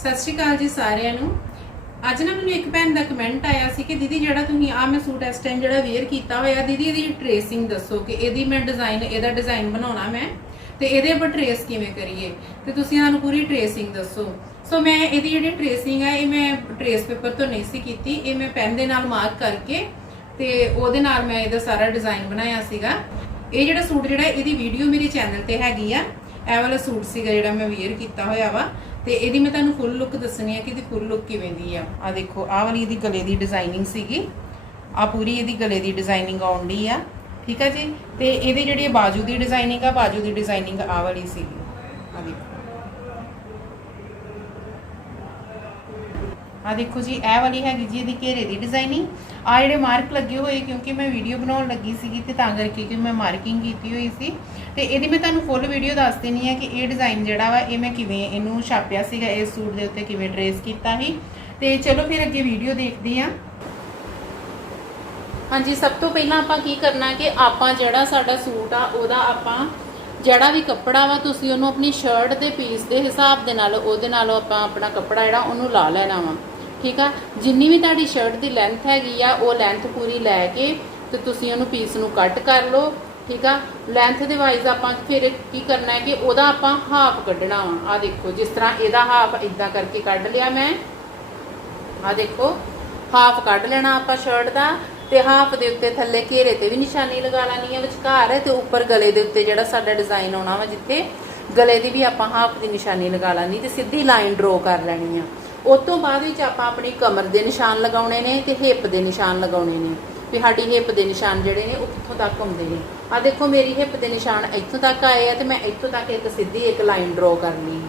ਸਤਿ ਸ਼੍ਰੀ ਅਕਾਲ ਜੀ ਸਾਰਿਆਂ ਨੂੰ। ਅੱਜ ਨਾ ਮੈਨੂੰ ਇੱਕ ਭੈਣ ਦਾ ਕਮੈਂਟ ਆਇਆ ਸੀ ਕਿ ਦੀਦੀ ਜਿਹੜਾ ਤੁਸੀਂ ਆ ਮੈਂ ਸੂਟ ਇਸ ਟਾਈਮ ਜਿਹੜਾ ਵੇਅਰ ਕੀਤਾ ਹੋਇਆ, ਦੀਦੀ ਇਹਦੀ ਟ੍ਰੇਸਿੰਗ ਦੱਸੋ ਕਿ ਇਹਦੀ ਮੈਂ ਡਿਜ਼ਾਈਨ ਇਹਦਾ ਡਿਜ਼ਾਈਨ ਬਣਾਉਣਾ ਮੈਂ ਤੇ ਇਹਦੇ ਆਪਾਂ ਟ੍ਰੇਸ ਕਿਵੇਂ ਕਰੀਏ? ਤੇ ਤੁਸੀਂ ਸਾਨੂੰ ਪੂਰੀ ਟ੍ਰੇਸਿੰਗ ਦੱਸੋ। ਸੋ ਮੈਂ ਇਹਦੀ ਜਿਹੜੀ ਟ੍ਰੇਸਿੰਗ ਹੈ, ਇਹ ਮੈਂ ਟ੍ਰੇਸ ਪੇਪਰ ਤੋਂ ਨਹੀਂ ਸੀ ਕੀਤੀ, ਇਹ ਮੈਂ ਪੈਨ ਦੇ ਨਾਲ ਮਾਰਕ ਕਰਕੇ ਤੇ ਉਹਦੇ ਨਾਲ ਮੈਂ ਇਹਦਾ ਸਾਰਾ ਡਿਜ਼ਾਈਨ ਬਣਾਇਆ ਸੀਗਾ। ਇਹ ਜਿਹੜਾ ਸੂਟ ਜਿਹੜਾ, ਇਹਦੀ ਵੀਡੀਓ ਮੇਰੇ ਚੈਨਲ ਤੇ ਹੈਗੀ ਆ, ਇਹ ਵਾਲਾ ਸੂਟ ਸੀਗਾ ਜਿਹੜਾ ਮੈਂ ਵੇਅਰ ਕੀਤਾ ਹੋਇਆ ਵਾ। ਤੇ ਇਹਦੀ ਮੈਂ ਤੁਹਾਨੂੰ ਫੁੱਲ ਲੁੱਕ ਦੱਸਣੀ ਹੈ ਕਿ ਇਹਦੀ ਫੁੱਲ ਲੁੱਕ ਕਿਵੇਂ ਦੀ ਆ। ਆ ਦੇਖੋ, ਆਹ ਵਾਲੀ ਇਹਦੀ ਗਲੇ ਦੀ ਡਿਜ਼ਾਈਨਿੰਗ ਸੀਗੀ। ਆ ਪੂਰੀ ਇਹਦੀ ਗਲੇ ਦੀ ਡਿਜ਼ਾਈਨਿੰਗ ਆਉਂਦੀ ਆ, ਠੀਕ ਆ ਜੀ? ਤੇ ਇਹਦੀ ਜਿਹੜੀ ਬਾਜੂ ਦੀ ਡਿਜ਼ਾਈਨਿੰਗ ਆ, ਬਾਜੂ ਦੀ ਡਿਜ਼ਾਈਨਿੰਗ ਆ ਵਾਲੀ ਸੀਗੀ ਆ ਦੇਖੋ ਆ ਦੇਖੋ ਜੀ, ਇਹ ਵਾਲੀ ਹੈਗੀ ਜੀ ਇਹਦੀ ਘੇਰੇ ਦੀ ਡਿਜ਼ਾਈਨਿੰਗ ਆ ਜਿਹੜੇ ਮਾਰਕ ਲੱਗੇ ਹੋਏ, ਕਿਉਂਕਿ ਮੈਂ ਵੀਡੀਓ ਬਣਾਉਣ ਲੱਗੀ ਸੀਗੀ ਤੇ ਤਾਂ ਕਰਕੇ ਕਿ ਮੈਂ ਮਾਰਕਿੰਗ ਕੀਤੀ ਹੋਈ ਸੀ। ਤੇ ਇਹਦੀ ਮੈਂ ਤੁਹਾਨੂੰ ਫੁੱਲ ਵੀਡੀਓ ਦੱਸ ਦੇਣੀ ਹੈ ਕਿ ਇਹ ਡਿਜ਼ਾਈਨ ਜਿਹੜਾ ਵਾ, ਇਹ ਮੈਂ ਕਿਵੇਂ ਇਹਨੂੰ ਛਾਪਿਆ ਸੀਗਾ ਇਸ ਸੂਟ ਦੇ ਉੱਤੇ ਕਿਵੇਂ ਟਰੇਸ ਕੀਤਾ ਸੀ। ਤੇ ਚਲੋ ਫਿਰ ਅੱਗੇ ਵੀਡੀਓ ਦੇਖਦੇ ਹਾਂ ਹਾਂਜੀ, ਸਭ ਤੋਂ ਪਹਿਲਾਂ ਆਪਾਂ ਕੀ ਕਰਨਾ ਕਿ ਆਪਾਂ ਜਿਹੜਾ ਸਾਡਾ ਸੂਟ ਆ, ਉਹਦਾ ਆਪਾਂ ਜਿਹੜਾ ਵੀ ਕੱਪੜਾ ਵਾ, ਤੁਸੀਂ ਉਹਨੂੰ ਆਪਣੀ ਸ਼ਰਟ ਦੇ ਪੀਸ ਦੇ ਹਿਸਾਬ ਦੇ ਨਾਲ, ਉਹਦੇ ਨਾਲ ਆਪਾਂ ਆਪਣਾ ਕੱਪੜਾ ਜਿਹੜਾ, ਉਹਨੂੰ ਲਾ ਲੈਣਾ ਵਾ। ਠੀਕ ਆ? ਜਿੰਨੀ ਵੀ ਤੁਹਾਡੀ ਸ਼ਰਟ ਦੀ ਲੈਂਥ ਹੈਗੀ ਆ, ਉਹ ਲੈਂਥ ਪੂਰੀ ਲੈ ਕੇ ਤੇ ਤੁਸੀਂ ਉਹਨੂੰ ਪੀਸ ਨੂੰ ਕੱਟ ਕਰ ਲਓ, ਠੀਕ ਆ? ਲੈਂਥ ਦੇ ਵਾਈਜ਼ ਆਪਾਂ ਫਿਰ ਕੀ ਕਰਨਾ ਹੈ ਕਿ ਉਹਦਾ ਆਪਾਂ ਹਾਫ ਕੱਢਣਾ ਵਾ। ਆ ਦੇਖੋ, ਜਿਸ ਤਰ੍ਹਾਂ ਇਹਦਾ ਹਾਫ ਇਦਾਂ ਕਰਕੇ ਕੱਢ ਲਿਆ ਮੈਂ। ਆ ਦੇਖੋ ਹਾਫ ਕੱਢ ਲੈਣਾ ਆਪਾਂ ਸ਼ਰਟ ਦਾ ਤੇ ਹਾਫ ਦੇ ਉੱਤੇ ਥੱਲੇ ਘੇਰੇ ਤੇ ਵੀ ਨਿਸ਼ਾਨੀ ਲਗਾ ਲੈਣੀ ਹੈ ਵਿਚਕਾਰ ਤੇ ਉੱਪਰ ਗਲੇ ਦੇ ਉੱਤੇ ਜਿਹੜਾ ਸਾਡਾ ਡਿਜ਼ਾਈਨ ਆਉਣਾ ਵਾ ਜਿੱਥੇ ਗਲੇ ਦੀ ਵੀ ਆਪਾਂ ਹਾਫ ਦੀ ਨਿਸ਼ਾਨੀ ਲਗਾ ਲੈਣੀ ਤੇ ਸਿੱਧੀ ਲਾਈਨ ਡਰਾ ਕਰ ਲੈਣੀ ਆ। ਉਸ ਤੋਂ ਬਾਅਦ ਵਿੱਚ ਆਪਾਂ ਆਪਣੀ ਕਮਰ ਦੇ ਨਿਸ਼ਾਨ ਲਗਾਉਣੇ ਨੇ ਤੇ ਹਿੱਪ ਦੇ ਨਿਸ਼ਾਨ ਲਗਾਉਣੇ ਨੇ। ਵੀ ਸਾਡੀ ਹਿੱਪ ਦੇ ਨਿਸ਼ਾਨ ਜਿਹੜੇ ਨੇ ਉਹ ਕਿੱਥੋਂ ਤੱਕ ਹੁੰਦੇ ਨੇ। ਆ ਦੇਖੋ, ਮੇਰੀ ਹਿੱਪ ਦੇ ਨਿਸ਼ਾਨ ਇੱਥੋਂ ਤੱਕ ਆਏ ਆ ਤੇ ਮੈਂ ਇੱਥੋਂ ਤੱਕ ਇੱਕ ਸਿੱਧੀ ਇੱਕ ਲਾਈਨ ਡਰਾ ਕਰਨੀ ਹੈ।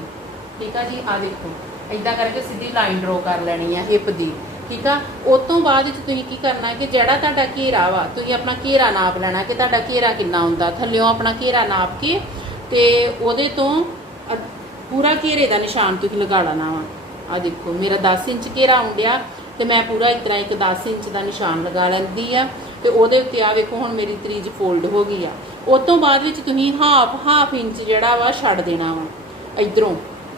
ਠੀਕ ਆ ਜੀ? ਆ ਦੇਖੋ ਇਦਾਂ ਕਰਕੇ ਸਿੱਧੀ ਲਾਈਨ ਡਰਾ ਕਰ ਲੈਣੀ ਆ ਹਿੱਪ ਦੀ। ਠੀਕ ਆ? ਉਸ ਤੋਂ ਬਾਅਦ ਵਿੱਚ ਤੁਸੀਂ ਕੀ ਕਰਨਾ ਕਿ ਜਿਹੜਾ ਤੁਹਾਡਾ ਘੇਰਾ ਵਾ, ਤੁਸੀਂ ਆਪਣਾ ਘੇਰਾ ਨਾਪ ਲੈਣਾ ਕਿ ਤੁਹਾਡਾ ਘੇਰਾ ਕਿੰਨਾ ਹੁੰਦਾ। ਥੱਲਿਓਂ ਆਪਣਾ ਘੇਰਾ ਨਾਪ ਕੇ ਤੇ ਉਹਦੇ ਤੋਂ ਪੂਰਾ ਘੇਰੇ ਦਾ ਨਿਸ਼ਾਨ ਤੁਸੀਂ ਲਗਾ ਲੈਣਾ ਵਾ। ਆ ਦੇਖੋ, ਮੇਰਾ 10 ਇੰਚ ਘੇਰਾ ਆਉਂਦਿਆ ਤੇ ਮੈਂ ਪੂਰਾ ਇਸ ਤਰ੍ਹਾਂ ਇੱਕ 10 ਇੰਚ ਦਾ ਨਿਸ਼ਾਨ ਲਗਾ ਲੈਂਦੀ ਆ ਤੇ ਉਹਦੇ ਉੱਤੇ ਆ ਵੇਖੋ, ਹੁਣ ਮੇਰੀ ਤਰੀਜ ਫੋਲਡ ਹੋ ਗਈ ਆ। ਉਸ ਤੋਂ ਬਾਅਦ ਵਿੱਚ ਤੁਸੀਂ ਹਾਫ ਹਾਫ ਇੰਚ ਜਿਹੜਾ ਵਾ ਛੱਡ ਦੇਣਾ ਵਾ, ਇਧਰੋਂ।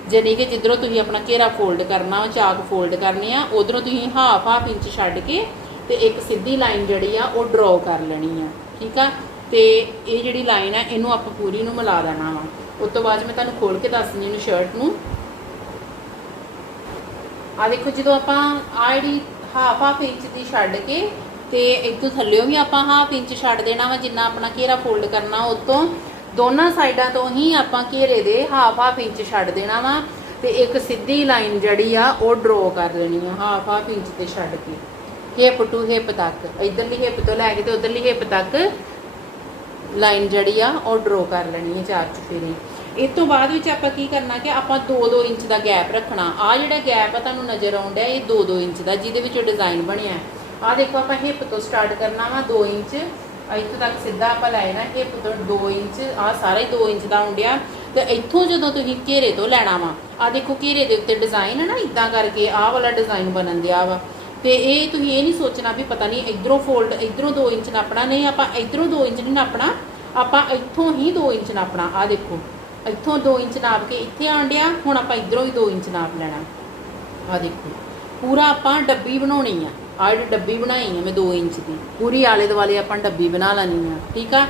ਜਾਣੀ ਕਿ ਜਿੱਧਰੋਂ ਤੁਸੀਂ ਆਪਣਾ ਘੇਰਾ ਫੋਲਡ ਕਰਨਾ ਵਾ, ਚਾਕ ਫੋਲਡ ਕਰਨੇ ਆ, ਉਧਰੋਂ ਤੁਸੀਂ ਹਾਫ ਹਾਫ ਇੰਚ ਛੱਡ ਕੇ ਤੇ ਇੱਕ ਸਿੱਧੀ ਲਾਈਨ ਜਿਹੜੀ ਆ, ਉਹ ਡਰਾ ਕਰ ਲੈਣੀ ਆ, ਠੀਕ ਆ? ਤੇ ਇਹ ਜਿਹੜੀ ਲਾਈਨ ਆ, ਇਹਨੂੰ ਆਪਾਂ ਪੂਰੀ ਨੂੰ ਮਿਲਾ ਦੇਣਾ ਵਾ। ਉਸ ਤੋਂ ਬਾਅਦ ਮੈਂ ਤੁਹਾਨੂੰ ਖੋਲ ਕੇ ਦੱਸਣੀ ਇਹਨੂੰ ਸ਼ਰਟ ਨੂੰ। ਆ ਦੇਖੋ, ਜਦੋਂ ਆਪਾਂ ਆ ਜਿਹੜੀ ਹਾਫ ਹਾਫ ਇੰਚ ਦੀ ਛੱਡ ਕੇ ਤੇ ਇੱਥੋਂ ਥੱਲਿਓਂ ਵੀ ਆਪਾਂ ਹਾਫ ਇੰਚ ਛੱਡ ਦੇਣਾ ਵਾ, ਜਿੰਨਾ ਆਪਣਾ ਘੇਰਾ ਫੋਲਡ ਕਰਨਾ ਉਤੋਂ ਦੋਨਾਂ ਸਾਈਡਾਂ ਤੋਂ ਹੀ ਆਪਾਂ ਘੇਰੇ ਦੇ ਹਾਫ ਹਾਫ ਇੰਚ ਛੱਡ ਦੇਣਾ ਵਾ ਤੇ ਇੱਕ ਸਿੱਧੀ ਲਾਈਨ ਜਿਹੜੀ ਆ, ਉਹ ਡਰਾ ਕਰ ਲੈਣੀ ਆ ਹਾਫ ਹਾਫ ਇੰਚ ਤੇ ਛੱਡ ਕੇ। ਹਿਪ ਟੂ ਹਿਪ ਤੱਕ, ਇਧਰਲੀ ਹਿਪ ਤੋਂ ਲੈ ਕੇ ਤੇ ਉਧਰਲੀ ਹਿਪ ਤੱਕ ਲਾਈਨ ਜਿਹੜੀ ਆ, ਉਹ ਡਰਾ ਕਰ ਲੈਣੀ ਹੈ ਚਾਰ ਚੁਫੇਰੇ। ਇਸ ਤੋਂ ਬਾਅਦ ਵਿੱਚ ਆਪਾਂ ਕੀ ਕਰਨਾ ਕਿ ਆਪਾਂ 2-2 ਇੰਚ ਦਾ ਗੈਪ ਰੱਖਣਾ। ਆ ਜਿਹੜਾ ਗੈਪ ਆ, ਤੁਹਾਨੂੰ ਨਜ਼ਰ ਆਉਂਦਾ ਇਹ 2-2 ਇੰਚ ਦਾ, ਜਿਹਦੇ ਵਿੱਚ ਡਿਜ਼ਾਈਨ ਬਣਿਆ। ਆ ਦੇਖੋ, ਆਪਾਂ ਹਿੱਪ ਤੋਂ ਸਟਾਰਟ ਕਰਨਾ ਵਾ 2 ਇੰਚ। ਇੱਥੋਂ ਤੱਕ ਸਿੱਧਾ ਆਪਾਂ ਲੈਣਾ ਹਿੱਪ ਤੋਂ 2 ਇੰਚ। ਆ ਸਾਰਾ ਹੀ 2 ਇੰਚ ਦਾ ਆਉਂਦਿਆ ਤੇ ਇੱਥੋਂ ਜਦੋਂ ਤੁਸੀਂ ਘੇਰੇ ਤੋਂ ਲੈਣਾ ਵਾ ਆ ਦੇਖੋ ਘੇਰੇ ਦੇ ਉੱਤੇ ਡਿਜ਼ਾਈਨ ਹੈ ਨਾ ਇਦਾਂ ਕਰਕੇ ਆਹ ਵਾਲਾ ਡਿਜ਼ਾਈਨ ਬਣਨ ਦਿਆ ਵਾ। ਤੇ ਇਹ ਤੁਸੀਂ ਇਹ ਨਹੀਂ ਸੋਚਣਾ ਵੀ ਪਤਾ ਨਹੀਂ ਇਧਰੋਂ ਫੋਲਡ ਇਧਰੋਂ 2 ਇੰਚ ਨਾਪਣਾ, ਨਹੀਂ ਆਪਾਂ ਇਧਰੋਂ 2 ਇੰਚ ਨਹੀਂ ਨਾਪਣਾ, ਆਪਾਂ ਇੱਥੋਂ ਹੀ 2 ਇੰਚ ਨਾਪਣਾ। ਆ ਦੇਖੋ ਇੱਥੋਂ 2 ਇੰਚ ਨਾਪ ਕੇ ਇੱਥੇ ਆਣ ਡਿਆ, ਹੁਣ ਆਪਾਂ ਇਧਰੋਂ ਹੀ 2 ਇੰਚ ਨਾਪ ਲੈਣਾ। ਆ ਦੇਖੋ, ਪੂਰਾ ਆਪਾਂ ਡੱਬੀ ਬਣਾਉਣੀ ਆ। ਆ ਡੱਬੀ ਬਣਾਈ ਆ ਮੈਂ 2 ਇੰਚ ਦੀ, ਪੂਰੀ ਆਲੇ ਦੁਆਲੇ ਆਪਾਂ ਡੱਬੀ ਬਣਾ ਲੈਣੀ ਆ, ਠੀਕ ਆ?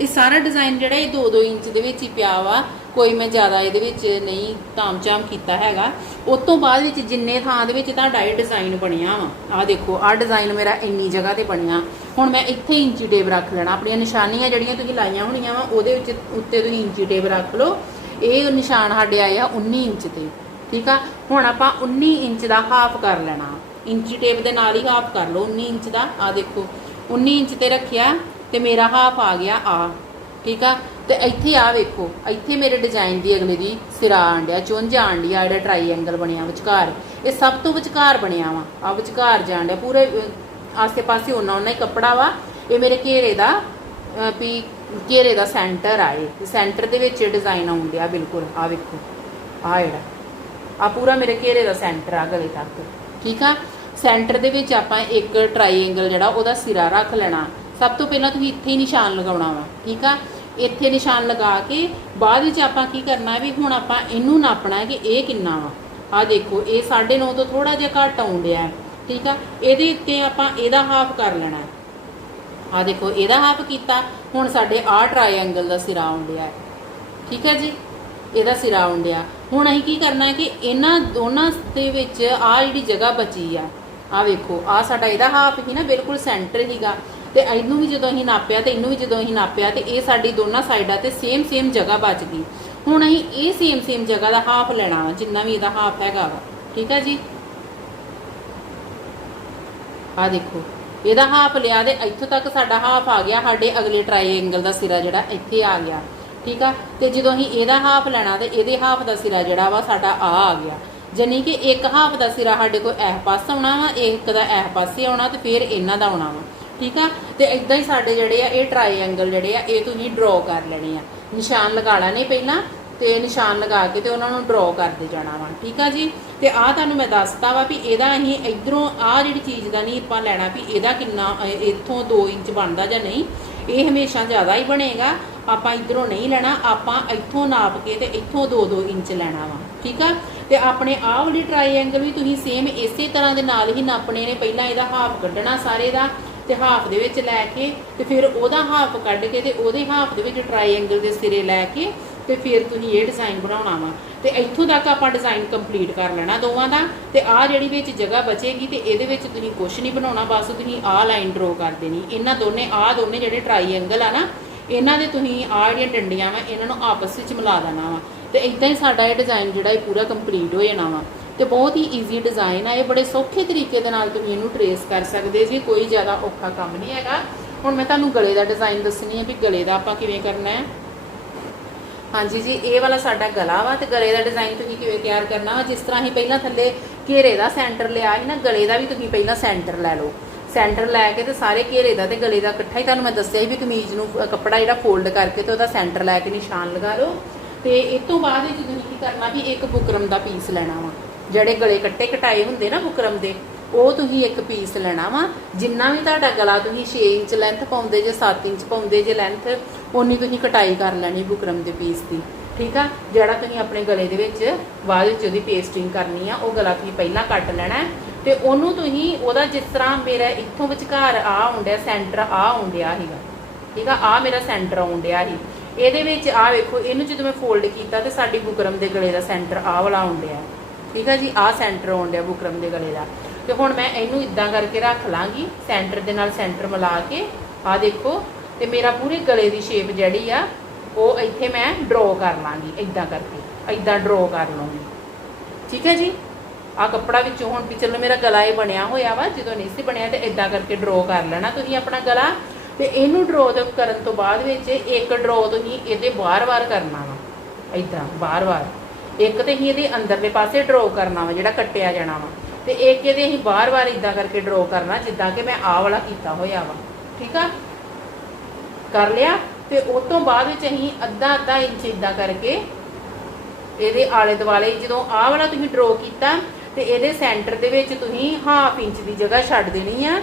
ਇਹ ਸਾਰਾ ਡਿਜ਼ਾਈਨ ਜਿਹੜਾ ਇਹ 2-2 ਇੰਚ ਦੇ ਵਿੱਚ ਹੀ ਪਿਆ ਵਾ। ਕੋਈ ਮੈਂ ਜ਼ਿਆਦਾ ਇਹਦੇ ਵਿੱਚ ਨਹੀਂ ਤਾਮਚਾਮ ਕੀਤਾ ਹੈਗਾ। ਉਸ ਤੋਂ ਬਾਅਦ ਵਿੱਚ ਜਿੰਨੇ ਥਾਂ ਦੇ ਵਿੱਚ ਤੁਹਾਡਾ ਇਹ ਡਿਜ਼ਾਈਨ ਬਣਿਆ ਵਾ ਆ ਦੇਖੋ ਆ ਡਿਜ਼ਾਈਨ ਮੇਰਾ ਇੰਨੀ ਜਗ੍ਹਾ ਤੇ ਬਣਿਆ। ਹੁਣ ਮੈਂ ਇੱਥੇ ਇੰਚੀ ਟੇਪ ਰੱਖ ਲੈਣਾ, ਆਪਣੀਆਂ ਨਿਸ਼ਾਨੀਆਂ ਜਿਹੜੀਆਂ ਤੁਸੀਂ ਲਾਈਆਂ ਹੋਣੀਆਂ ਵਾ, ਉਹਦੇ ਵਿੱਚ ਉੱਤੇ ਤੁਸੀਂ ਇੰਚੀ ਟੇਪ ਰੱਖ ਲਓ। ਇਹ ਨਿਸ਼ਾਨ ਸਾਡੇ ਆਏ ਆ 19 ਇੰਚ ਤੇ, ਠੀਕ ਆ? ਹੁਣ ਆਪਾਂ 19 ਇੰਚ ਦਾ ਹਾਫ ਕਰ ਲੈਣਾ। ਇੰਚੀ ਟੇਪ ਦੇ ਨਾਲ ਹੀ ਹਾਫ ਕਰ ਲਓ 19 ਇੰਚ ਦਾ। ਆ ਦੇਖੋ 19 ਇੰਚ ਤੇ ਰੱਖਿਆ ਤੇ ਮੇਰਾ ਹਾਫ ਆ ਗਿਆ ਆ, ਠੀਕ ਆ? ਤੇ ਇੱਥੇ ਆ ਵੇਖੋ, ਇੱਥੇ ਮੇਰੇ ਡਿਜ਼ਾਈਨ ਦੀ ਅਗਲੇ ਦੀ ਸਿਰਾ ਆਂਡਿਆ, ਚੁੰਝ ਆਂਡੀ ਆ ਜਿਹੜਾ ਟ੍ਰਾਈਐਂਗਲ ਬਣਿਆ ਵਿਚਕਾਰ। ਇਹ ਸਭ ਤੋਂ ਵਿਚਕਾਰ ਬਣਿਆ ਵਾ, ਆ ਵਿਚਕਾਰ ਜਾਣ ਡਿਆ ਪੂਰੇ ਆਸੇ-ਪਾਸੇ ਉਹਨਾਂ ਉਹਨਾਂ ਹੀ ਕੱਪੜਾ ਵਾ। ਇਹ ਮੇਰੇ ਘੇਰੇ ਦਾ ਵੀ ਘੇਰੇ ਦਾ ਸੈਂਟਰ ਆ ਇਹ। ਸੈਂਟਰ ਦੇ ਵਿੱਚ ਡਿਜ਼ਾਈਨ ਆਉਂਦਿਆ ਬਿਲਕੁਲ, ਆ ਵੇਖੋ, ਆ ਜਿਹੜਾ, ਆ ਪੂਰਾ ਮੇਰੇ ਘੇਰੇ ਦਾ ਸੈਂਟਰ ਆ ਗਲੇ ਤੱਕ। ਠੀਕ ਆ? ਸੈਂਟਰ ਦੇ ਵਿੱਚ ਆਪਾਂ ਇੱਕ ਟ੍ਰਾਈਐਂਗਲ ਜਿਹੜਾ, ਉਹਦਾ ਸਿਰਾ ਰੱਖ ਲੈਣਾ। ਸਭ ਤੋਂ ਪਹਿਲਾਂ ਤੁਸੀਂ ਇੱਥੇ ਹੀ ਨਿਸ਼ਾਨ ਲਗਾਉਣਾ ਵਾ, ਠੀਕ ਆ? ਇੱਥੇ ਨਿਸ਼ਾਨ ਲਗਾ ਕੇ ਬਾਅਦ ਵਿੱਚ ਆਪਾਂ ਕੀ ਕਰਨਾ ਹੈ ਵੀ ਹੁਣ ਆਪਾਂ ਇਹਨੂੰ ਨਾਪਣਾ ਹੈ ਕਿ ਇਹ ਕਿੰਨਾ ਵਾ। ਆ ਦੇਖੋ ਇਹ 9.5 ਤੋਂ ਥੋੜਾ ਜਿਹਾ ਘੱਟ ਆਉਣ ਹੈ, ਠੀਕ ਆ? ਇਹਦੇ ਉੱਤੇ ਆਪਾਂ ਇਹਦਾ ਹਾਫ ਕਰ ਲੈਣਾ ਹੈ। ਆ ਦੇਖੋ ਇਹਦਾ ਹਾਫ ਕੀਤਾ ਹੁਣ ਸਾਡੇ ਆ ਟ੍ਰਾਇੰਗਲ ਦਾ ਸਿਰਾ ਆਉਣ ਡਿਆ ਹੈ। ਠੀਕ ਹੈ ਜੀ? ਇਹਦਾ ਸਿਰਾ ਆਉਣ ਡਿਆ। ਹੁਣ ਅਸੀਂ ਕੀ ਕਰਨਾ ਹੈ ਕਿ ਇਹਨਾਂ ਦੋਨਾਂ ਦੇ ਵਿੱਚ ਆ ਜਿਹੜੀ ਜਗ੍ਹਾ ਬਚੀ ਆ ਆ ਵੇਖੋ ਆ ਸਾਡਾ ਇਹਦਾ ਹਾਫ ਹੀ ਨਾ ਬਿਲਕੁਲ ਸੈਂਟਰ ਹੀਗਾ ਤੇ ਇਹਨੂੰ ਵੀ ਜਦੋਂ ਅਸੀਂ ਨਾਪਿਆ ਤੇ ਇਹਨੂੰ ਵੀ ਜਦੋਂ ਅਸੀਂ ਨਾਪਿਆ ਤੇ ਇਹ ਸਾਡੀ ਦੋਨਾਂ ਸਾਈਡਾਂ ਤੇ ਸੇਮ ਸੇਮ ਜਗ੍ਹਾ ਬਚ ਗਈ ਹੁਣ ਅਸੀਂ ਇਹ ਸੇਮ ਸੇਮ ਜਗ੍ਹਾ ਦਾ ਹਾਫ ਲੈਣਾ ਵਾ, ਜਿੰਨਾ ਵੀ ਇਹਦਾ ਹਾਫ ਹੈਗਾ ਵਾ। ਠੀਕ ਹੈ ਜੀ? ਆ ਦੇਖੋ, ਇਹਦਾ ਹਾਫ ਲਿਆ ਤੇ ਇੱਥੋਂ ਤੱਕ ਸਾਡਾ ਹਾਫ ਆ ਗਿਆ, ਸਾਡੇ ਅਗਲੇ ਟ੍ਰਾਇੰਗਲ ਦਾ ਸਿਰਾ ਜਿਹੜਾ ਇੱਥੇ ਆ ਗਿਆ। ਠੀਕ ਆ? ਤੇ ਜਦੋਂ ਅਸੀਂ ਇਹਦਾ ਹਾਫ ਲੈਣਾ ਤੇ ਇਹਦੇ ਹਾਫ ਦਾ ਸਿਰਾ ਜਿਹੜਾ ਵਾ, ਸਾਡਾ ਆ ਆ ਗਿਆ। ਜਾਨੀ ਕਿ ਇੱਕ ਹਾਫ ਦਾ ਸਿਰਾ ਸਾਡੇ ਕੋਲ ਇਹ ਪਾਸੇ ਆਉਣਾ ਵਾ, ਇੱਕ ਦਾ ਇਹ ਪਾਸੇ ਆਉਣਾ ਤੇ ਫਿਰ ਇਹਨਾਂ ਦਾ ਆਉਣਾ ਵਾ। ਠੀਕ ਆ? ਤੇ ਇਦਾਂ ਹੀ ਸਾਡੇ ਜਿਹੜੇ ਆ, ਇਹ ਟ੍ਰਾਇੰਗਲ ਜਿਹੜੇ ਆ, ਇਹ ਤੁਸੀਂ ਡਰਾ ਕਰ ਲੈਣੇ ਆ। ਨਿਸ਼ਾਨ ਲਗਾ ਲੈਣੇ ਪਹਿਲਾਂ, ਤੇ ਨਿਸ਼ਾਨ ਲਗਾ ਕੇ ਤੇ ਉਹਨਾਂ ਨੂੰ ਡਰਾ ਕਰਦੇ ਜਾਣਾ ਵਾ। ਠੀਕ ਆ ਜੀ? ਤੇ ਆਹ ਤੁਹਾਨੂੰ ਮੈਂ ਦੱਸਤਾ ਵਾ ਵੀ ਇਹਦਾ ਅਸੀਂ ਇਧਰੋਂ ਆਹ ਜਿਹੜੀ ਚੀਜ਼ ਦਾ ਨਹੀਂ ਆਪਾਂ ਲੈਣਾ ਵੀ ਇਹਦਾ ਕਿੰਨਾ ਇੱਥੋਂ 2 ਇੰਚ ਬਣਦਾ ਜਾਂ ਨਹੀਂ, ਇਹ ਹਮੇਸ਼ਾ ਜ਼ਿਆਦਾ ਹੀ ਬਣੇਗਾ। ਆਪਾਂ ਇਧਰੋਂ ਨਹੀਂ ਲੈਣਾ, ਆਪਾਂ ਇੱਥੋਂ ਨਾਪ ਕੇ ਤੇ ਇੱਥੋਂ 2-2 ਇੰਚ ਲੈਣਾ ਵਾ। ਠੀਕ ਆ? ਤੇ ਆਪਣੇ ਆਹ ਵਾਲੀ ਟ੍ਰਾਇੰਗਲ ਵੀ ਤੁਸੀਂ ਸੇਮ ਇਸੇ ਤਰ੍ਹਾਂ ਦੇ ਨਾਲ ਹੀ ਨਾਪਣੇ ਨੇ। ਪਹਿਲਾਂ ਇਹਦਾ ਹਾਫ ਕੱਢਣਾ ਸਾਰੇ ਦਾ। ਤੇ ਹਾਫ ਦੇ ਵਿੱਚ ਲੈ ਕੇ ਤੇ ਫਿਰ ਉਹਦਾ ਹਾਫ ਕੱਢ ਕੇ ਤੇ ਉਹਦੇ ਹਾਫ ਦੇ ਵਿੱਚ ਟ੍ਰਾਇੰਗਲ ਦੇ ਸਿਰੇ ਲੈ ਕੇ ਤੇ ਫਿਰ ਤੁਸੀਂ ਇਹ ਡਿਜ਼ਾਈਨ ਬਣਾਉਣਾ ਵਾ। ਤੇ ਇੱਥੋਂ ਤੱਕ ਆਪਾਂ ਡਿਜ਼ਾਈਨ ਕੰਪਲੀਟ ਕਰ ਲੈਣਾ ਦੋਵਾਂ ਦਾ। ਤੇ ਆਹ ਜਿਹੜੀ ਵਿੱਚ ਜਗ੍ਹਾ ਬਚੇਗੀ ਤੇ ਇਹਦੇ ਵਿੱਚ ਤੁਸੀਂ ਕੁਝ ਨਹੀਂ ਬਣਾਉਣਾ, ਬਸ ਤੁਸੀਂ ਆਹ ਲਾਈਨ ਡਰਾ ਕਰ ਦੇਣੀ। ਇਹਨਾਂ ਦੋਨੇ, ਆਹ ਦੋਨੇ ਜਿਹੜੇ ਟ੍ਰਾਇੰਗਲ ਆ ਨਾ, ਇਹਨਾਂ ਦੇ ਤੁਸੀਂ ਆਹ ਜਿਹੜੀਆਂ ਡੰਡੀਆਂ ਵਾ, ਇਹਨਾਂ ਨੂੰ ਆਪਸ ਵਿੱਚ ਮਿਲਾ ਦੇਣਾ ਵਾ। ਤੇ ਇਦਾਂ ਹੀ ਸਾਡਾ ਇਹ ਡਿਜ਼ਾਈਨ ਜਿਹੜਾ ਇਹ ਪੂਰਾ ਕੰਪਲੀਟ ਹੋ ਜਾਣਾ ਵਾ। ਤੇ ਬਹੁਤ ਹੀ ਈਜ਼ੀ ਡਿਜ਼ਾਈਨ ਆ। ਇਹ ਬੜੇ ਸੌਖੇ ਤਰੀਕੇ ਦੇ ਨਾਲ ਤੁਸੀਂ ਇਹਨੂੰ ਟਰੇਸ ਕਰ ਸਕਦੇ ਜੀ, ਕੋਈ ਜ਼ਿਆਦਾ ਔਖਾ ਕੰਮ ਨਹੀਂ ਹੈਗਾ। ਹੁਣ ਮੈਂ ਤੁਹਾਨੂੰ ਗਲੇ ਦਾ ਡਿਜ਼ਾਈਨ ਦੱਸਣੀ ਹੈ ਵੀ ਗਲੇ ਦਾ ਆਪਾਂ ਕਿਵੇਂ ਕਰਨਾ ਹੈ। ਹਾਂਜੀ ਜੀ, ਇਹ ਵਾਲਾ ਸਾਡਾ ਗਲਾ ਵਾ ਤੇ ਗਲੇ ਦਾ ਡਿਜ਼ਾਈਨ ਤੁਸੀਂ ਕਿਵੇਂ ਤਿਆਰ ਕਰਨਾ ਵਾ? ਜਿਸ ਤਰ੍ਹਾਂ ਹੀ ਪਹਿਲਾਂ ਥੱਲੇ ਘੇਰੇ ਦਾ ਸੈਂਟਰ ਲਿਆ ਸੀ ਨਾ, ਗਲੇ ਦਾ ਵੀ ਤੁਸੀਂ ਪਹਿਲਾਂ ਸੈਂਟਰ ਲੈ ਲਓ। ਸੈਂਟਰ ਲੈ ਕੇ ਤੇ ਸਾਰੇ ਘੇਰੇ ਦਾ ਤੇ ਗਲੇ ਦਾ ਇਕੱਠਾ ਹੀ ਤੁਹਾਨੂੰ ਮੈਂ ਦੱਸਿਆ ਸੀ ਵੀ ਕਮੀਜ਼ ਨੂੰ ਕੱਪੜਾ ਜਿਹੜਾ ਫੋਲਡ ਕਰਕੇ ਤੇ ਉਹਦਾ ਸੈਂਟਰ ਲੈ ਕੇ ਨਿਸ਼ਾਨ ਲਗਾ ਲਓ। ਤੇ ਇਸ ਤੋਂ ਬਾਅਦ ਵਿੱਚ ਤੁਸੀਂ ਕੀ ਕਰਨਾ ਵੀ ਇੱਕ ਬੁਕਰਮ ਦਾ ਪੀਸ ਲੈਣਾ ਵਾ। ਜਿਹੜੇ ਗਲੇ ਕੱਟੇ ਕਟਾਏ ਹੁੰਦੇ ਨਾ ਬੁਕਰਮ ਦੇ, ਉਹ ਤੁਸੀਂ ਇੱਕ ਪੀਸ ਲੈਣਾ ਵਾ। ਜਿੰਨਾ ਵੀ ਤੁਹਾਡਾ ਗਲਾ ਤੁਸੀਂ 6 ਇੰਚ ਲੈਂਥ ਪਾਉਂਦੇ ਜੇ 7 ਇੰਚ ਪਾਉਂਦੇ ਜੇ ਲੈਂਥ ਉਨੀ ਤੁਸੀਂ ਕਟਾਈ ਕਰ ਲੈਣੀ ਬੁਕਰਮ ਦੇ ਪੀਸ ਦੀ। ਠੀਕ ਆ? ਜਿਹੜਾ ਤੁਸੀਂ ਆਪਣੇ ਗਲੇ ਦੇ ਵਿੱਚ ਬਾਅਦ ਵਿੱਚ ਉਹਦੀ ਪੇਸਟਿੰਗ ਕਰਨੀ ਆ, ਉਹ ਗਲਾ ਤੁਸੀਂ ਪਹਿਲਾਂ ਕੱਟ ਲੈਣਾ ਹੈ। ਤੇ ਉਹਨੂੰ ਤੁਸੀਂ ਉਹਦਾ ਜਿਸ ਤਰ੍ਹਾਂ ਮੇਰਾ ਇੱਥੋਂ ਵਿਚਕਾਰ ਆ ਆਉਂਦਿਆ ਸੈਂਟਰ ਆ ਆਉਂਦਿਆ ਸੀਗਾ। ਠੀਕ ਆ? ਆ ਮੇਰਾ ਸੈਂਟਰ ਆਉਂਦਿਆ ਸੀ। ਇਹਦੇ ਵਿੱਚ ਆ ਵੇਖੋ, ਇਹਨੂੰ ਜਦੋਂ ਮੈਂ ਫੋਲਡ ਕੀਤਾ ਤੇ ਸਾਡੀ ਬੁਕਰਮ ਦੇ ਗਲੇ ਦਾ ਸੈਂਟਰ ਆ ਵਾਲਾ ਆਉਂਦਿਆ। ਠੀਕ ਹੈ ਜੀ ਆ ਸੈਂਟਰ ਆਉਣ ਡਿਆ ਬੁਕਰਮ ਦੇ ਗਲੇ ਦਾ। ਤੇ ਹੁਣ ਮੈਂ ਇਹਨੂੰ ਇਦਾਂ ਕਰਕੇ ਰੱਖ ਲਾਂਗੀ ਸੈਂਟਰ ਦੇ ਨਾਲ ਸੈਂਟਰ ਮਿਲਾ ਕੇ ਆ ਦੇਖੋ, ਤੇ ਮੇਰਾ ਪੂਰੇ ਗਲੇ ਦੀ ਸ਼ੇਪ ਜਿਹੜੀ ਆ, ਉਹ ਇੱਥੇ ਮੈਂ ਡਰਾ ਕਰ ਲਾਂਗੀ, ਇਦਾਂ ਕਰਕੇ, ਇਦਾਂ ਡਰਾ ਕਰ ਲਵਾਂਗੀ ਠੀਕ ਹੈ ਜੀ? ਆ ਕੱਪੜਾ ਵਿੱਚੋਂ ਹੁਣ ਵੀ ਚਲੋ ਮੇਰਾ ਗਲਾ ਇਹ ਬਣਿਆ ਹੋਇਆ ਵਾ, ਜਦੋਂ ਨਹੀਂ ਸੀ ਬਣਿਆ ਤੇ ਇਦਾਂ ਕਰਕੇ ਡਰਾ ਕਰ ਲੈਣਾ ਤੁਸੀਂ ਆਪਣਾ ਗਲਾ। ਤੇ ਇਹਨੂੰ ਡਰਾ ਕਰਨ ਤੋਂ ਬਾਅਦ ਵਿੱਚ ਇੱਕ ਡਰਾ ਤੁਸੀਂ ਇਹਦੇ ਬਾਰ-ਬਾਰ ਕਰਨਾ ਵਾ, ਇਦਾਂ ਬਾਰ-ਬਾਰ ਇੱਕ ਤੇ ਹੀ ਇਹਦੇ ਅੰਦਰਲੇ ਪਾਸੇ ਡਰੋ ਕਰਨਾ ਵਾ, ਜਿਹੜਾ ਕੱਟਿਆ ਜਾਣਾ ਵਾ। ਤੇ ਇੱਕ ਇਹਦੇ ਅਸੀਂ ਬਾਰ-ਬਾਰ ਇਦਾਂ ਕਰਕੇ ਡਰਾ ਕਰਨਾ, ਜਿੱਦਾਂ ਕਿ ਮੈਂ ਆਹ ਵਾਲਾ ਕੀਤਾ ਹੋਇਆ ਵਾ। ਠੀਕ ਆ? ਕਰ ਲਿਆ? ਤੇ ਉਸ ਤੋਂ ਬਾਅਦ ਵਿੱਚ ਅਸੀਂ ਅੱਧਾ ਅੱਧਾ ਇੰਚ ਇਦਾਂ ਕਰਕੇ ਇਹਦੇ ਆਲੇ ਦੁਆਲੇ ਜਦੋਂ ਆਹ ਵਾਲਾ ਤੁਸੀਂ ਡਰੋ ਕੀਤਾ, ਤੇ ਇਹਦੇ ਸੈਂਟਰ ਦੇ ਵਿੱਚ ਤੁਸੀਂ ਹਾਫ ਇੰਚ ਦੀ ਜਗ੍ਹਾ ਛੱਡ ਦੇਣੀ ਆ।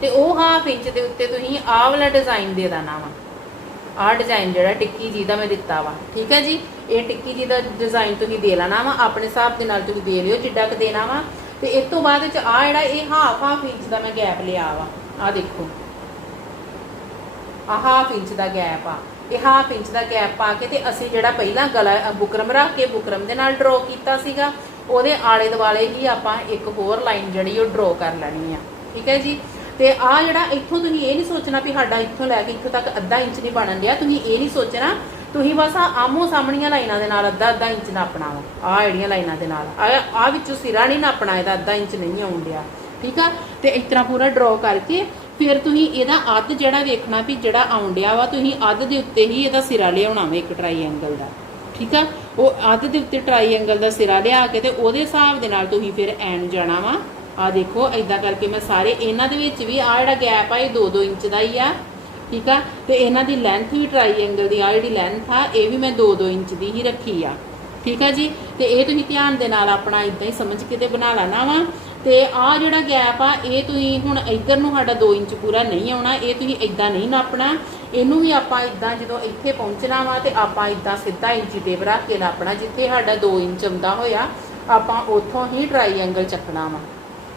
ਤੇ ਉਹ ਹਾਫ ਇੰਚ ਦੇ ਉੱਤੇ ਤੁਸੀਂ ਆਹ ਵਾਲਾ ਡਿਜ਼ਾਈਨ ਦੇ ਦੇਣਾ ਵਾ। ਆਹ ਡਿਜ਼ਾਈਨ ਜਿਹੜਾ ਟਿੱਕੀ ਜੀ ਦਾ ਮੈਂ ਦਿੱਤਾ ਵਾ। ਠੀਕ ਹੈ ਜੀ? ਇਹ ਟਿੱਕੀ ਜੀ ਦਾ ਡਿਜ਼ਾਈਨ ਤੁਸੀਂ ਦੇ ਲੈਣਾ ਵਾ, ਆਪਣੇ ਹਿਸਾਬ ਦੇ ਨਾਲ ਤੁਸੀਂ ਦੇ ਲਿਓ, ਜਿੱਡਾ ਕੁ ਦੇਣਾ ਵਾ। ਤੇ ਇਸ ਤੋਂ ਬਾਅਦ ਵਿੱਚ ਆ ਜਿਹੜਾ ਇਹ ਹਾਫ ਹਾਫ ਇੰਚ ਦਾ ਮੈਂ ਗੈਪ ਲਿਆ ਵਾ। ਆ ਦੇਖੋ। ਆ ਹਾਫ ਇੰਚ ਦਾ ਗੈਪ ਆ। ਇਹ ਹਾਫ ਇੰਚ ਦਾ ਗੈਪ ਪਾ ਕੇ ਤੇ ਅਸੀਂ ਜਿਹੜਾ ਪਹਿਲਾਂ ਗਲਾ ਬੁਕਰਮ ਰੱਖ ਕੇ ਬੁਕਰਮ ਦੇ ਨਾਲ ਡਰਾ ਕੀਤਾ ਸੀਗਾ, ਉਹਦੇ ਆਲੇ ਦੁਆਲੇ ਹੀ ਆਪਾਂ ਇੱਕ ਹੋਰ ਲਾਈਨ ਜਿਹੜੀ ਉਹ ਡਰਾ ਕਰ ਲੈਣੀ ਆ। ਠੀਕ ਹੈ ਜੀ? ਤੇ ਆ ਜਿਹੜਾ ਇੱਥੋਂ ਤੁਸੀਂ ਇਹ ਨਹੀਂ ਸੋਚਣਾ ਵੀ ਸਾਡਾ ਇੱਥੋਂ ਲੈ ਕੇ ਇੱਥੋਂ ਤੱਕ ਅੱਧਾ ਇੰਚ ਨਹੀਂ ਬਣਨ ਗਿਆ ਤੁਸੀਂ ਇਹ ਨਹੀਂ ਸੋਚਣਾ ਤੁਸੀਂ ਬਸ ਆ ਆਮੋ ਸਾਹਮਣੀਆਂ ਲਾਈਨਾਂ ਦੇ ਨਾਲ ਅੱਧਾ ਅੱਧਾ ਇੰਚ ਨਾਪਣਾ ਵਾ ਆ ਜਿਹੜੀਆਂ ਲਾਈਨਾਂ ਦੇ ਨਾਲ। ਆ ਵਿੱਚੋਂ ਸਿਰਾ ਨਹੀਂ ਨਾਪਣਾ, ਇਹਦਾ ਅੱਧਾ ਇੰਚ ਨਹੀਂ ਆਉਣ ਡਿਆ, ਠੀਕ ਆ? ਤੇ ਇਸ ਤਰ੍ਹਾਂ ਪੂਰਾ ਡਰਾ ਕਰਕੇ ਫਿਰ ਤੁਸੀਂ ਇਹਦਾ ਅੱਧ ਜਿਹੜਾ ਵੇਖਣਾ ਵੀ ਜਿਹੜਾ ਆਉਣ ਡਿਆ ਵਾ, ਤੁਸੀਂ ਅੱਧ ਦੇ ਉੱਤੇ ਹੀ ਇਹਦਾ ਸਿਰਾ ਲਿਆਉਣਾ ਵਾ ਇੱਕ ਟ੍ਰਾਈਐਂਗਲ ਦਾ, ਠੀਕ ਆ? ਉਹ ਅੱਧ ਦੇ ਉੱਤੇ ਟ੍ਰਾਈਐਂਗਲ ਦਾ ਸਿਰਾ ਲਿਆ ਕੇ ਤੇ ਉਹਦੇ ਹਿਸਾਬ ਦੇ ਨਾਲ ਤੁਸੀਂ ਫਿਰ ਐਨ ਜਾਣਾ ਵਾ। ਆ ਦੇਖੋ ਐਦਾਂ ਕਰਕੇ ਮੈਂ ਸਾਰੇ ਇਹਨਾਂ ਦੇ ਵਿੱਚ ਵੀ ਆ ਜਿਹੜਾ ਗੈਪ ਆ, ਇਹ 2-2 ਇੰਚ ਦਾ ਹੀ ਆ। ਠੀਕ ਆ? ਤੇ ਇਹਨਾਂ ਦੀ ਲੈਂਥ ਵੀ ਟ੍ਰਾਈਐਂਗਲ ਦੀ ਆ ਜਿਹੜੀ ਲੈਂਥ ਆ, ਇਹ ਵੀ ਮੈਂ 2-2 ਇੰਚ ਦੀ ਹੀ ਰੱਖੀ ਆ। ਠੀਕ ਆ ਜੀ? ਤੇ ਇਹ ਤੁਸੀਂ ਧਿਆਨ ਦੇ ਨਾਲ ਆਪਣਾ ਇਦਾਂ ਹੀ ਸਮਝ ਕੇ ਤੇ ਬਣਾ ਲੈਣਾ ਵਾ। ਤੇ ਆ ਜਿਹੜਾ ਗੈਪ ਆ, ਇਹ ਤੁਸੀਂ ਹੁਣ ਇੱਧਰ ਨੂੰ ਸਾਡਾ 2 ਇੰਚ ਪੂਰਾ ਨਹੀਂ ਆਉਣਾ, ਇਹ ਤੁਸੀਂ ਇਦਾਂ ਨਹੀਂ ਨਾਪਣਾ। ਇਹਨੂੰ ਵੀ ਆਪਾਂ ਇਦਾਂ ਜਦੋਂ ਇੱਥੇ ਪਹੁੰਚਣਾ ਵਾ ਤੇ ਆਪਾਂ ਇਦਾਂ ਸਿੱਧਾ ਇੰਚੀ ਟੇਪ ਰੱਖ ਕੇ ਨਾਪਣਾ, ਜਿੱਥੇ ਸਾਡਾ 2 ਇੰਚ ਆਉਂਦਾ ਹੋਇਆ, ਆਪਾਂ ਉੱਥੋਂ ਹੀ ਟ੍ਰਾਈਐਂਗਲ ਚੱਕਣਾ ਵਾ।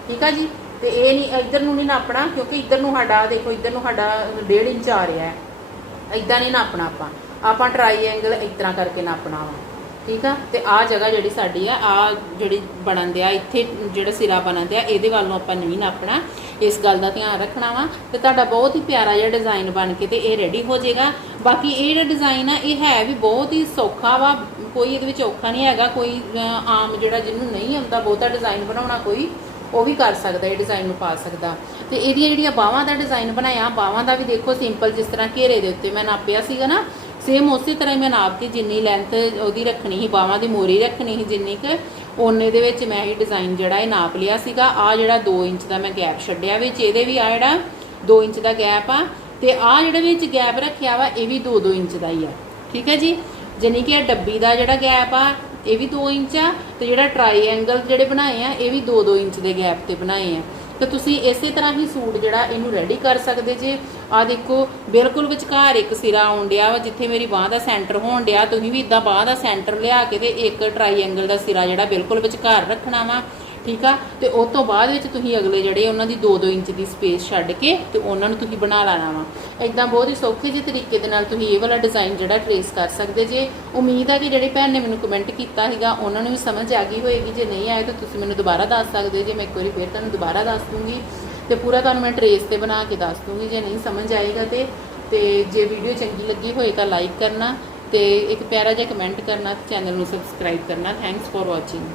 ਠੀਕ ਆ ਜੀ? ਤੇ ਇਹ ਨਹੀਂ, ਇੱਧਰ ਨੂੰ ਨਹੀਂ ਨਾਪਣਾ, ਕਿਉਂਕਿ ਇੱਧਰ ਨੂੰ ਸਾਡਾ, ਦੇਖੋ ਇੱਧਰ ਨੂੰ ਸਾਡਾ 1.5 ਇੰਚ ਆ ਰਿਹਾ ਹੈ। ਇਦਾਂ ਨਹੀਂ ਨਾਪਣਾ ਆਪਾਂ। ਆਪਾਂ ਟ੍ਰਾਈਐਂਗਲ ਇਸ ਤਰ੍ਹਾਂ ਕਰਕੇ ਨਾਪਣਾ ਵਾ। ਠੀਕ ਆ? ਤੇ ਆ ਜਗ੍ਹਾ ਜਿਹੜੀ ਸਾਡੀ ਆ ਆ ਜਿਹੜੀ ਬਣਨ ਦਿਆ, ਇੱਥੇ ਜਿਹੜਾ ਸਿਰਾ ਬਣਨ ਦਿਆ, ਇਹਦੇ ਵੱਲ ਨੂੰ ਆਪਾਂ ਨਹੀਂ ਨਾਪਣਾ। ਇਸ ਗੱਲ ਦਾ ਧਿਆਨ ਰੱਖਣਾ ਵਾ। ਤੇ ਤੁਹਾਡਾ ਬਹੁਤ ਹੀ ਪਿਆਰਾ ਜਿਹਾ ਡਿਜ਼ਾਈਨ ਬਣ ਕੇ ਤੇ ਇਹ ਰੈਡੀ ਹੋ ਜਾਏਗਾ। ਬਾਕੀ ਇਹ ਜਿਹੜਾ ਡਿਜ਼ਾਈਨ ਆ, ਇਹ ਹੈ ਵੀ ਬਹੁਤ ਹੀ ਸੌਖਾ ਵਾ। ਕੋਈ ਇਹਦੇ ਵਿੱਚ ਔਖਾ ਨਹੀਂ ਹੈਗਾ। ਕੋਈ ਆਮ ਜਿਹੜਾ ਜਿਹਨੂੰ ਨਹੀਂ ਆਉਂਦਾ ਬਹੁਤਾ ਡਿਜ਼ਾਈਨ ਬਣਾਉਣਾ ਕੋਈ। ਉਹ ਵੀ ਕਰ ਸਕਦਾ, ਇਹ ਡਿਜ਼ਾਈਨ ਨੂੰ ਪਾ ਸਕਦਾ। ਤੇ ਇਹਦੀਆਂ ਜਿਹੜੀਆਂ ਬਾਹਾਂ ਦਾ ਡਿਜ਼ਾਈਨ ਬਣਾਇਆ ਬਾਹਾਂ ਦਾ ਵੀ ਦੇਖੋ ਸਿੰਪਲ ਜਿਸ ਤਰ੍ਹਾਂ ਘੇਰੇ ਦੇ ਉੱਤੇ ਮੈਂ ਨਾਪਿਆ ਸੀਗਾ ਨਾ ਸੇਮ ਉਸੇ ਤਰ੍ਹਾਂ ਹੀ ਮੈਂ ਨਾਪਤੀ, ਜਿੰਨੀ ਲੈਂਥ ਉਹਦੀ ਰੱਖਣੀ ਸੀ ਬਾਹਾਂ ਦੀ ਮੋਰੀ ਰੱਖਣੀ ਸੀ ਜਿੰਨੀ ਕੁ ਓਨੇ ਦੇ ਵਿੱਚ ਮੈਂ ਇਹ ਡਿਜ਼ਾਈਨ ਜਿਹੜਾ ਇਹ ਨਾਪ ਲਿਆ ਸੀਗਾ। ਆ ਜਿਹੜਾ 2 ਇੰਚ ਦਾ ਮੈਂ ਗੈਪ ਛੱਡਿਆ ਵਿੱਚ, ਇਹਦੇ ਵੀ ਆ ਜਿਹੜਾ 2 ਇੰਚ ਦਾ ਗੈਪ ਆ, ਤੇ ਆ ਜਿਹੜਾ ਵਿੱਚ ਗੈਪ ਰੱਖਿਆ ਵਾ, ਇਹ ਵੀ 2-2 ਇੰਚ ਦਾ ਹੀ ਆ। ਠੀਕ ਹੈ ਜੀ? ਜਾਣੀ ਕਿ ਇਹ ਡੱਬੀ ਦਾ ਜਿਹੜਾ ਗੈਪ ਆ ਇਹ ਵੀ 2 ਇੰਚ ਆ ਤੇ ਜਿਹੜਾ ਟ੍ਰਾਈਐਂਗਲ ਜਿਹੜੇ ਬਣਾਏ ਆ, ਇਹ ਵੀ 2-2 ਇੰਚ ਦੇ ਗੈਪ ਤੇ ਬਣਾਏ ਆ। ਤੇ ਤੁਸੀਂ ਇਸੇ ਤਰ੍ਹਾਂ ਹੀ ਸੂਟ ਜਿਹੜਾ ਇਹਨੂੰ ਰੈਡੀ ਕਰ ਸਕਦੇ ਜੇ। ਆ ਦੇਖੋ, ਬਿਲਕੁਲ ਵਿਚਕਾਰ ਇੱਕ ਸਿਰਾ ਆਉਣ ਡਿਆ ਵਾ, ਜਿੱਥੇ ਮੇਰੀ ਬਾਹ ਦਾ ਸੈਂਟਰ ਹੋਣ ਡਿਆ। ਤੁਸੀਂ ਵੀ ਇਦਾਂ ਬਾਹ ਦਾ ਸੈਂਟਰ ਲਿਆ ਕੇ ਤੇ ਇੱਕ ਟ੍ਰਾਈਐਂਗਲ ਦਾ ਸਿਰਾ ਜਿਹੜਾ ਬਿਲਕੁਲ ਵਿਚਕਾਰ ਰੱਖਣਾ ਵਾ। ਠੀਕ ਆ? ਤੇ ਉਸ ਤੋਂ ਬਾਅਦ ਵਿੱਚ ਤੁਸੀਂ ਅਗਲੇ ਜਿਹੜੇ ਉਹਨਾਂ ਦੀ 2-2 ਇੰਚ ਦੀ ਸਪੇਸ ਛੱਡ ਕੇ ਤੇ ਉਹਨਾਂ ਨੂੰ ਤੁਸੀਂ ਬਣਾ ਲੈਣਾ ਵਾ। ਇਦਾਂ ਬਹੁਤ ਹੀ ਸੌਖੇ ਜਿਹੇ ਤਰੀਕੇ ਦੇ ਨਾਲ ਤੁਸੀਂ ਇਹ ਵਾਲਾ ਡਿਜ਼ਾਈਨ ਜਿਹੜਾ ਟ੍ਰੇਸ ਕਰ ਸਕਦੇ ਜੇ। ਉਮੀਦ ਆ ਕਿ ਜਿਹੜੇ ਭੈਣ ਨੇ ਮੈਨੂੰ ਕਮੈਂਟ ਕੀਤਾ ਸੀਗਾ, ਉਹਨਾਂ ਨੂੰ ਵੀ ਸਮਝ ਆ ਗਈ ਹੋਏਗੀ। ਜੇ ਨਹੀਂ ਆਏ ਤਾਂ ਤੁਸੀਂ ਮੈਨੂੰ ਦੁਬਾਰਾ ਦੱਸ ਸਕਦੇ ਜੇ, ਮੈਂ ਇੱਕ ਵਾਰੀ ਫਿਰ ਤੁਹਾਨੂੰ ਦੁਬਾਰਾ ਦੱਸ ਦੂੰਗੀ। ਤੇ ਪੂਰਾ ਤੁਹਾਨੂੰ ਮੈਂ ਟ੍ਰੇਸ ਤੇ ਬਣਾ ਕੇ ਦੱਸ ਦੂੰਗੀ, ਜੇ ਨਹੀਂ ਸਮਝ ਆਏਗਾ ਤੇ। ਤੇ ਜੇ ਵੀਡੀਓ ਚੰਗੀ ਲੱਗੀ ਹੋਏ ਤਾਂ ਲਾਈਕ ਕਰਨਾ ਤੇ ਇੱਕ ਪਿਆਰਾ ਜਿਹਾ ਕਮੈਂਟ ਕਰਨਾ ਤੇ ਚੈਨਲ ਨੂੰ ਸਬਸਕ੍ਰਾਈਬ ਕਰਨਾ। Thanks for watching